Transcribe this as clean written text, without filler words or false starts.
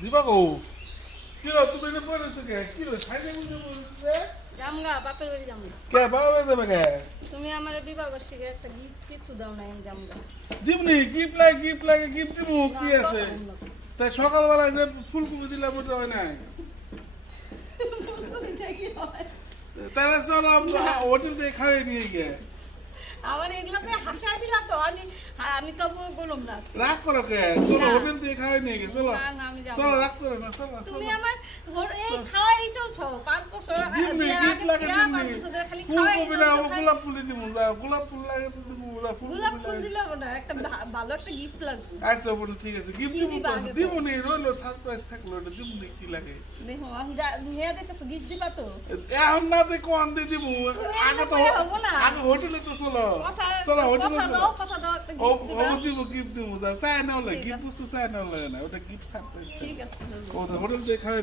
দিবা গো কি রে তুমি এনে পড়েছো কে কি রে সাইডে বুঝে পড়েছো জামগা বাপের বাড়ি জামগা কে বাবা দেবে কে তুমি আমার বিবাহ বার্ষিকী একটা গিফট কিছু দাও না আমি জামগা দিবনি গিফট লাগে গিফট দিমু কি আছে তাই সকালবেলায় যে ফুলকপি দিলাম ওটা হয় নাই তাহলে চলো আমরা হোটেল থেকে খাইয়ে নিয়ে গিয়ে আমার এগুলোতে হাসা দিলা তো আমি তবু বললাম না আজকে। রাগ করো কে চলো হোটেল থেকে খাইয়ে নিয়ে গিয়ে চলো না না আমি যাবো চলো না। রাগ করো না চলো তুমি আমার এই খাওয়াই চলছো 5 বছর দিবনি গিফট লাগে দিবনি খালি খাওয়াই ফুলকপি না গোলাপ ফুল দিমু গোলাপ ফুল লাগে তো দিমু গোলাপ ফুল দিলে না একটা ভালো একটা গিফট লাগবে আচ্ছা বলো ঠিক আছে গিফট দিমু দিবনি রইলো সারপ্রাইজ থাকলো এটা দিবনি কি লাগে দেখো আমি নিয়ে দিতেছো গিফট দিবা তো এখন না দেখো আনতে দিমু আগে তো হবো না আগে হোটেলে তো চলো চলো হোটেলে কথা দাও একটা ও গিফট দিবা ও দিব গিফট দিমু যা চাই না হলে গিফট তো চাই না হলে না ওটা গিফট সারপ্রাইজ ঠিক আছে ও হোটেল থেকে খাই